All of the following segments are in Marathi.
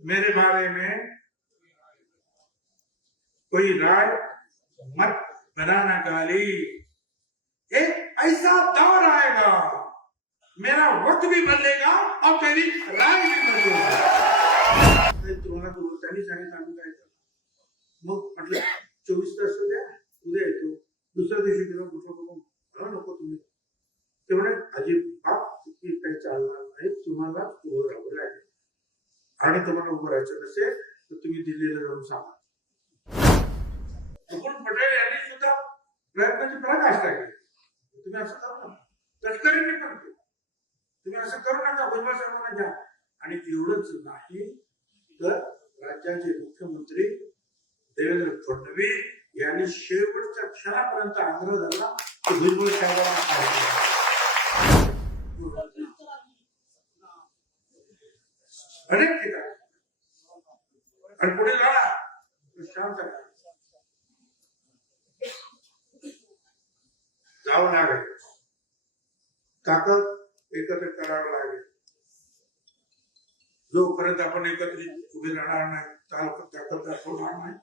मेरे बारे में कोई राय मत बनाना गाली। एक ऐसा दौर आएगा, मेरा वक्त भी बदलेगा और तेरी राय भी बदलेगी। तुम्हाला त्यांनी सांगितलं आम्ही काय करणार, मग म्हटलं 24 तास द्या, उद्या येतो. दुसऱ्या दिवशी गेलो, मोठं बघून मला नको तुम्ही. तेवढे अजिबात चुकी काही चालणार नाही, तुम्हाला उभं राहावं लागेल. आणि तुम्हाला उभं राहायचं नसेल तर तुम्ही दिल्लीला जाऊन सांगा. मुकुंद पटेल यांनी सुद्धा प्रयत्नाची पराकाष्ठा केली. तुम्ही असं करू नका, तस्करीने पण केलं. तुम्ही असं करू नका, भुजबळ साहेबांना घ्या. आणि एवढंच नाही तर राज्याचे मुख्यमंत्री देवेंद्र फडणवीस यांनी शेवटच्या क्षणापर्यंत आग्रह धरला की भुजबळ साहेबांना अनेक ठिकाणी आणि पुढे जाणार शांत जावं लागेल, ताकद एकत्र करावं लागेल. जोपर्यंत आपण एकत्रित उभे राहणार नाही, ताकद दाखवणार नाही,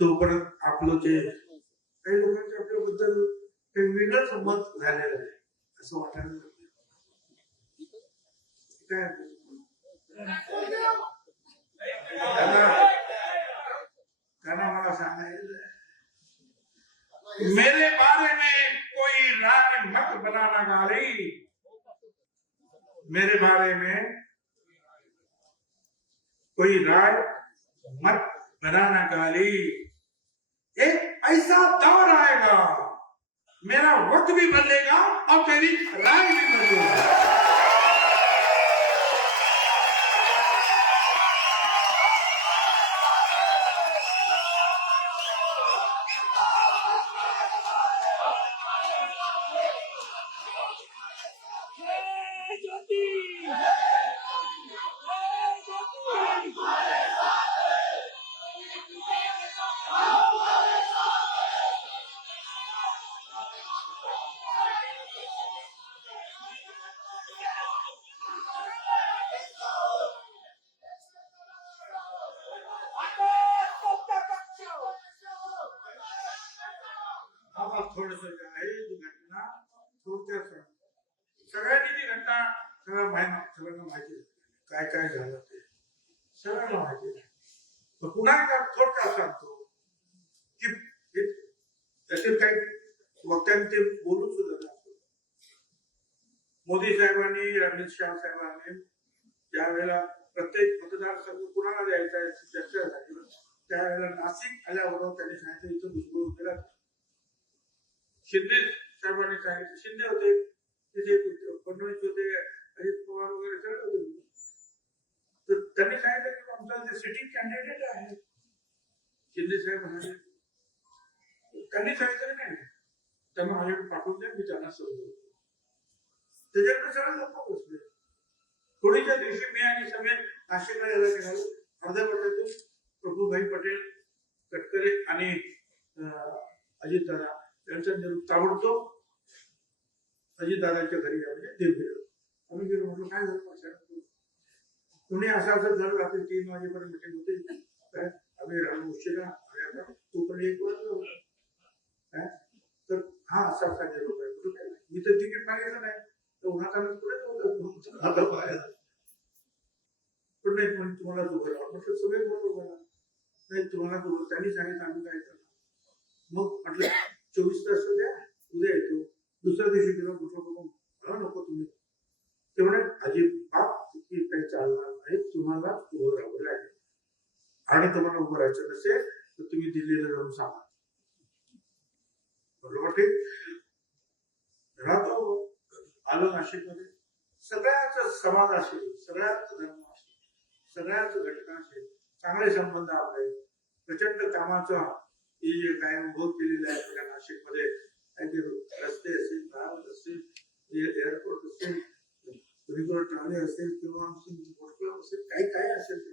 तोपर्यंत आपलं जे काही लोकांचे आपल्याबद्दल काही वेगळंच मत झालेलं आहे असं वाटायला लागलं. त्यांना मला सांगायचं, मेरे बारे में कोई राय मत बनाना गाली. मेरे बारे में कोई राय मत बनाना गाली. एक ऐसा दौर आएगा, मेरा वक्त भी बदलेगा और तेरी राय भी बदलेगी. थोडस आहे ती घटना थोडक्यात सगळ्यांनी ती घटना सगळ्यांना माहिती काय काय झालं ते सगळ्यांना माहिती नाही. पुन्हा एकदा थोडक्यात सांगतो की त्यातील काही वक्त्यांनी ते बोलून सुद्धा लागतो. मोदी साहेबांनी, अमित शहा साहेबांनी ज्या वेळेला प्रत्येक मतदारसंघ कुणाला द्यायचा आहे चर्चा झाली, त्यावेळेला नाशिक आल्याबरोबर त्यांनी सांगितलं इथं भुजबळ उभे. शिंदे साहेबांनी सांगितलं, शिंदे होते तिथे, फडणवीस होते, अजित पवार वगैरे सगळे होते. तर त्यांनी सांगितलं की आमचा जे सिटिंग कॅन्डिडेट आहे शिंदे साहेब म्हणाले, त्यांनी सांगितलं नाही त्यांना माझ्याकडे पाठवून द्या, मी त्यांना समजवतो. त्याच्याकडे सगळे लोक बसले. होळीच्या दिवशी मी आणि समेत नाशिकला यायला निघालो. अर्ध्या वाटातून प्रफुल्लभाई पटेल, तटकरे आणि अजितदादा त्यांचा निरोप ताबडतोब अजितदादांच्या घरी म्हणजे देव गेलो. आम्ही गेलो, म्हटलं काय झालं पक्षाने, कोणी असं असं झालं, रात्री 3 वाजेपर्यंत मिटिंग होते, काय आम्ही राहून उशिरा आणि आता तो पण 1 वाजता होता. तर हा असा असा निरोप आहे. कुठं काय मी तर तिकीट मागितलं नाही, तर उन्हातानं पुढेच होतं आता बाहेर पण नाही, पण तुम्हाला उभं राहा म्हटलं. सगळे बोलत उभं राहा नाही, तुम्हाला त्यांनी सांगितलं आम्ही काय करणार. मग म्हटलं 24 तास द्या, उद्या येतो. दुसऱ्या दिवशी गेलो, मोठं बघून मला नको तुम्ही. तेवढे अजिबात चुकी काही चालणार नाही, तुम्हाला उभं राहावं लागेल. आणि तुम्हाला उभं राहायचं नसेल तर तुम्ही दिल्लीला जाऊन सांगा. बरोबर ठीक राहतो. आलो नाशिकमध्ये, सगळ्याच समाज असेल, सगळ्याच धर्म असेल, सगळ्याच घटना असेल, चांगले संबंध आपले, प्रचंड कामाचा हे काय अनुभव केलेला आहे आपल्या नाशिकमध्ये. रस्ते असेल, भारत असेल, एअरपोर्ट असेल, ट्रॉली असेल किंवा असेल, काही काय असेल ते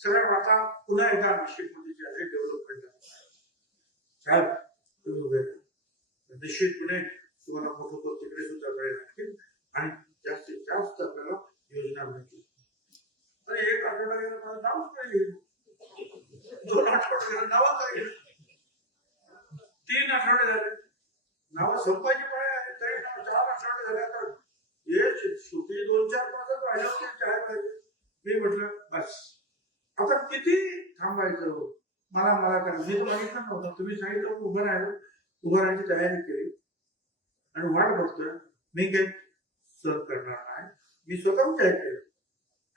सगळ्या आता पुन्हा एकदा नाशिकमध्ये जे आहे डेव्हलपमेंट साहेब तुम्ही उभे राहा. निश्चितपणे तुम्हाला मोठं तिकडे सुद्धा वेळ लागतील आणि जास्तीत जास्त आपल्याला योजना सांगितलं. अरे एक आठवडा गेला माझं नावच काय घेईल, 2 आठवडे गेलं नावच काय घेईल, 3 आठवडे झाले नाव संपायची पाळी आहे तरी 4 आठवडे झाले. तर हे शेवटी 2-4 तासात राहिलं ते काय पाहिजे. मी म्हटलं बस आता किती थांबायचं, मला मला करा. मी सांगितलं नव्हतं, तुम्ही सांगितलं उभं राहिलं, उभं राहायची तयारी केली आणि वाट बघतोय. मी काही सर करणार नाही, मी स्वतः काय केलं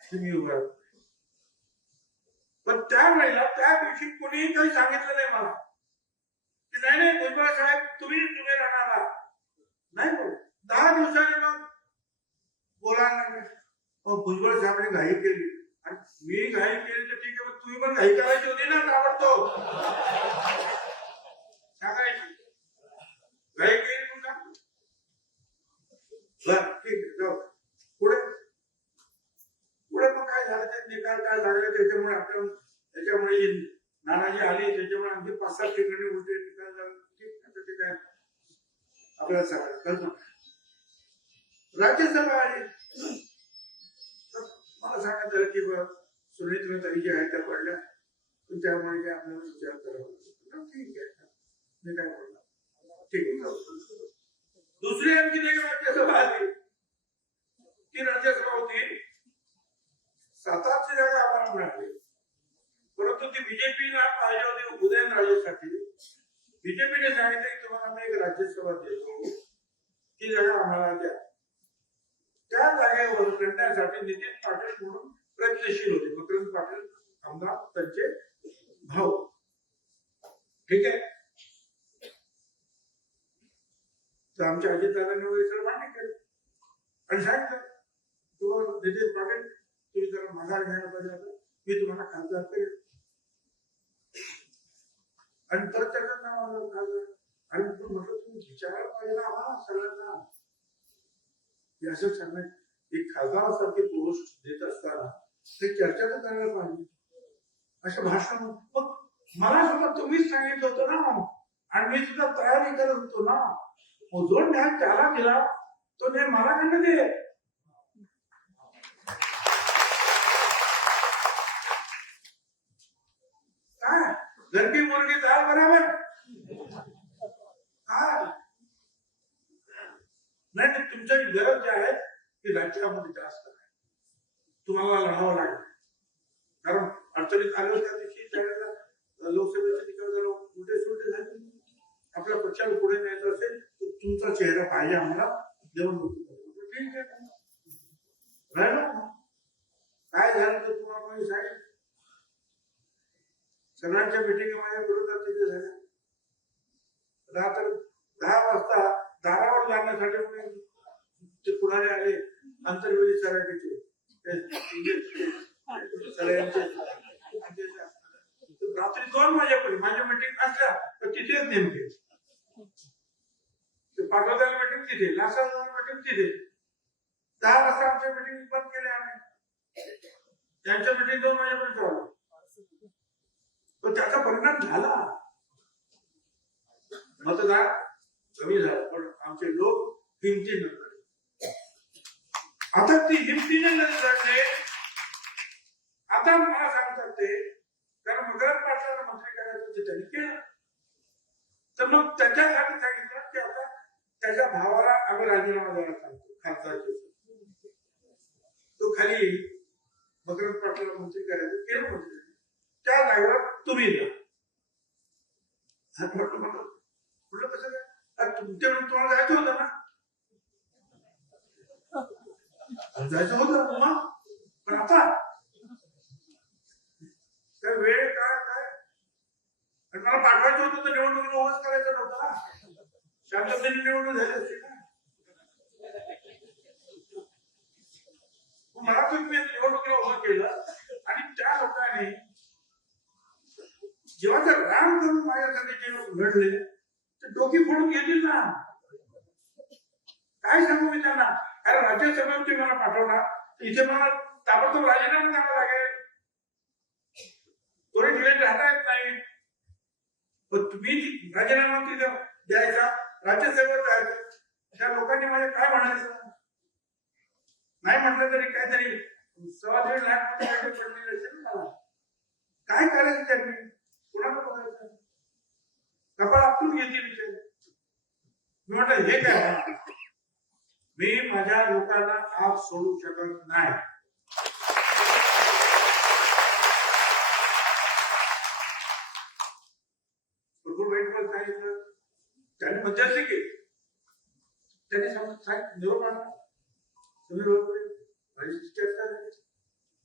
की मी उभं राहतो. पण त्यावेळेला त्या दिवशी कोणीही काही सांगितलं नाही मला की नाही नाही भुजबळ साहेब तुम्ही राहणार नाही. बोल 10 दिवसांनी मग बोलायला लागले. मग भुजबळ साहेबांनी घाई केली आणि मी घाई केली तर ठीक आहे, मग तुम्ही पण घाई करायची होती ना, ताबडतोब सांगायची. घाई केली तुमचा बर ठीक आहे जाऊ. पुढे पुढे मग काय झालं ते निकाल काय लागले त्याच्यामुळे आपल्या त्याच्यामुळे नानाजी आली त्याच्यामुळे आणखी 5-7 ठिकाणी होते निकाल झाले. ते काय आपल्याला सांगायचं कल्पना. राज्यसभा आली तर मला सांगण्यात आलं की सुनीता ताई ज्या आहेत त्या पडल्या, त्यामुळे काय आपल्याला विचार करावा. ठीक आहे मी काय बोलणार, ठीक आहे. दुसरी आणखी एक राज्यसभा आली, ती राज्यसभा होती 7-8 जागा आम्हाला मिळाली, परंतु ती बीजेपीला पाहिजे होती उदयनराजेसाठी. बीजेपीने सांगितलं की तुम्हाला आम्ही एक राज्यसभा देतो, ती जागा आम्हाला द्या. त्या जागेवर लढण्यासाठी नितीन पाटील म्हणून प्रयत्नशील होते, मकरंद पाटील आमदार त्यांचे भाऊ. ठीक आहे. तर आमच्या अजितदादांनी वगैरे सर मान्य केलं आणि सांगितलं तुम्हाला नितीन पाटील तुम्ही जरा माघार घ्यायला पाहिजे होतं, मी तुम्हाला खासदार करेल. आणि परत त्याचं नाव आलं खासदार. आणि म्हटलं तुम्ही विचारायला पाहिजे ना आम्हाला सगळ्यांना. असं सांगण्यात एक खासदारासारखे पोस्ट देत असताना ते चर्चा तर करायला पाहिजे. असं भाषण मग मला सुद्धा तुम्हीच सांगितलं होतं ना, आणि मी सुद्धा तयारी करत होतो ना. जो न्याय त्याला दिला तो न्याय मला कडे दे. काय गरबी मुलगी दाल बराबर नाही. तुमची गरज जी आहे ती राज्यामध्ये जास्त आहे, तुम्हाला लढावं लागेल. कारण अडचणीत आलं त्या दिवशी त्यावेळेला लोकसभेचे निकाल झाला, उलटे सुलटे झाले. आपल्या पक्षाला पुढे न्यायचं असेल तर तुमचा चेहरा पाहिजे आम्हाला निवडणूक. ठीक आहे राहिलं काय झालं तर तुम्हाला कोणी सांगेल. सगळ्यांच्या मिटिंग माझ्या विरोधात तिथे झाल्या. रात्र 10 वाजता दारावर जाण्यासाठी ते पुढारी आले आंतरवेळी सराटीचे रात्री 2 वाजेपर्यंत माझ्या मिटिंग असल्या तर तिथेच नेमके पाटोद्याला मिटिंग तिथे, लासाला मिटिंग तिथे. 10 वाजता आमच्या मिटिंग बंद केल्या आम्ही. त्यांच्या मिटिंग 2 वाजेपर्यंत चालू. पण त्याचा परिणाम झाला, मतदार कमी झाला, पण आमचे लोक हिमतीने लढले. आता ती हिमतीने लढले. आता मला सांगतात ते कारण मकरंद पाटलांना मंत्री करायचं ते त्यांनी केलं. तर मग त्याच्यासाठी सांगितलं की आता त्याच्या भावाला आम्ही राजीनामा द्यायला सांगतो खासदारचे. तो खाली मकरंद पाटलाला मंत्री करायचं केलं मंत्री, त्या जागेवर तुम्ही द्या. म्हटलं कसं काय तुमच्याकडून तुम्हाला जायचं होतं ना, जायचं होतं मग. पण आता काय वेळ काय काय आणि मला पाठवायचं होतं तर निवडणुकीत उभंच करायचं नव्हतं ना. शांततेने निवडणूक झाली असते ना. मला तुम्ही निवडणुकीला उभं केलं आणि त्या लोकांनी जेव्हा ते राम करून माझ्यासाठी जे लोक लढले ते डोकी फोडून घेतील ना. काय सांगू मी त्यांना. कारण राज्यसभेवरती मला पाठवणार इथे मला ताबडतोब राजीनामा द्यावा लागेल, कोणी ठिकाणी राहता येत नाही. पण तुम्ही राजीनामा तिथं द्यायचा, राज्यसभेवर जायचं, त्या लोकांनी माझ्या काय म्हणायचं. नाही म्हटलं तरी काहीतरी सोडू शकत नाही. प्रफुल्ल गायकवाड सांगितलं, त्यांनी मध्यस्थी केली, त्यांनी निरोप आणला, समीर वगैरे माझी चर्चा झाली,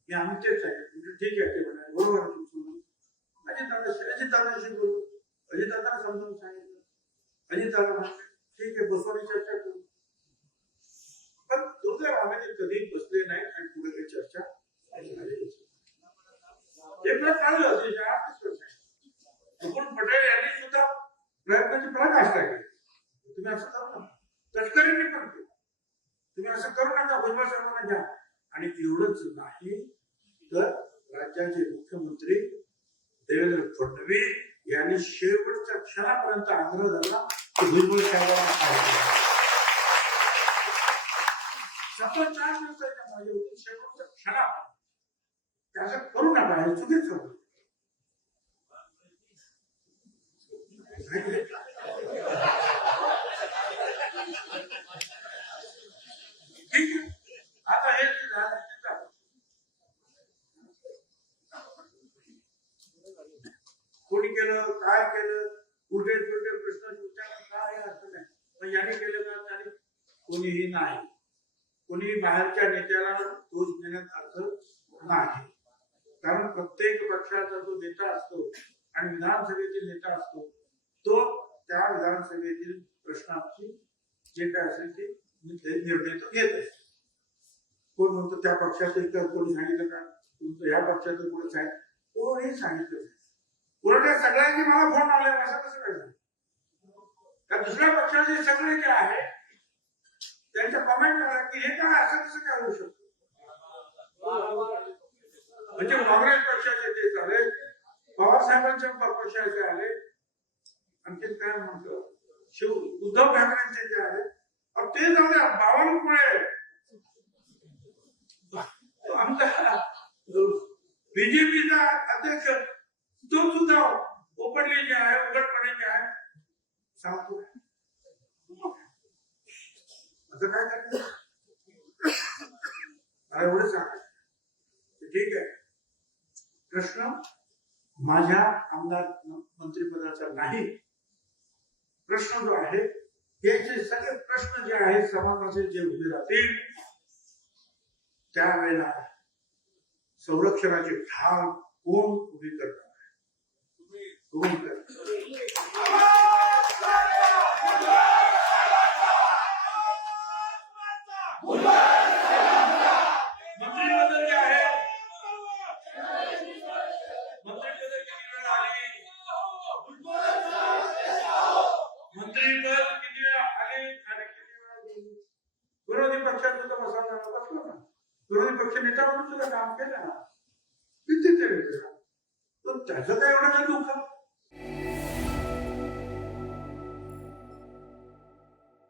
मी आम्ही तेच सांगितलं, ठीक आहे ते म्हणाले बरोबर आहे तुमचं. अजितदादाशी बोललो, अजितदादांना समजून सांगितलं, अजितदादा म्हणाले ठीक आहे बसवणी चर्चा करू. पण दुर्दैवाने कधी बसले नाही आणि पुढे काही चर्चा झाली. एकदा चाललं प्रफुल्ल पटेल यांनी सुद्धा प्रयत्नाची पराकाष्ठा केली. तुम्ही असं करू नका, तस्करीने पण केलं, तुम्ही असं करू नका, भुजबळ साहेबांना घ्या. आणि एवढंच नाही तर राज्याचे मुख्यमंत्री देवेंद्र फडणवीस यांनी शेवटच्या क्षणापर्यंत आग्रह धरला की भुजबळ साहेबांना सतत 4 दिवसाच्या माझ्या शेवटच्या क्षणापर्यंत त्याचं करू नका, हे चुकीचं होतं. आता हे कोणी केलं, काय केलं, कुठे कुठे प्रश्न विचारला, काय असं नाही. पण याने केलं का त्याने कोणीही नाही, कोणी बाहेरच्या नेत्याला दोष देण्यात अर्थ नाही. कारण प्रत्येक पक्षाचा जो नेता असतो आणि विधानसभेतील नेता असतो तो त्या विधानसभेतील प्रश्नाची जे काय असेल ते निर्णय तो घेत असतो. कोण म्हणतो त्या पक्षातील कोणी सांगितलं का, तुमचं ह्या पक्षाचं कोणी सांगितलं, कोणी सांगितलं नाही. उलट सगळ्यांनी मला फोन आले, असं कसं काय झालं. त्या दुसऱ्या पक्षाचे सगळे जे आहे त्यांच्या कमेंट करा की हे काय असं कसं काय होऊ शकतं. म्हणजे काँग्रेस पक्षाचे ते झाले, पवार साहेबांच्या पक्षाचे आले, आणखी काय म्हणतो उद्धव ठाकरेंचे जे आहे ते झाले बावनकुळे, आमचा बीजेपीचा अध्यक्ष तो सुद्धा ओपनली जे आहे, उघडपणे जे आहे सांगतो. आता काय करायचं, मला एवढं सांगायचं ठीक आहे. प्रश्न माझ्या आमदार मंत्रिपदाचा नाही, प्रश्न जो आहे याचे सगळे प्रश्न जे आहेत समाजाचे जे उभे राहतील त्यावेळेला संरक्षणाची ढाल कोण उभी करणार आहे, कोण करणार. मंत्रिपद जे आहे, मंत्रिपद किती वेळा आली, मंत्रिपद किती वेळा आले आणि किती वेळा गेली. विरोधी पक्षात सुद्धा बसवला बसलो ना, विरोधी पक्ष नेता म्हणून सुद्धा काम केलं ना, किती ते पण त्याचं काय एवढं काही दुःख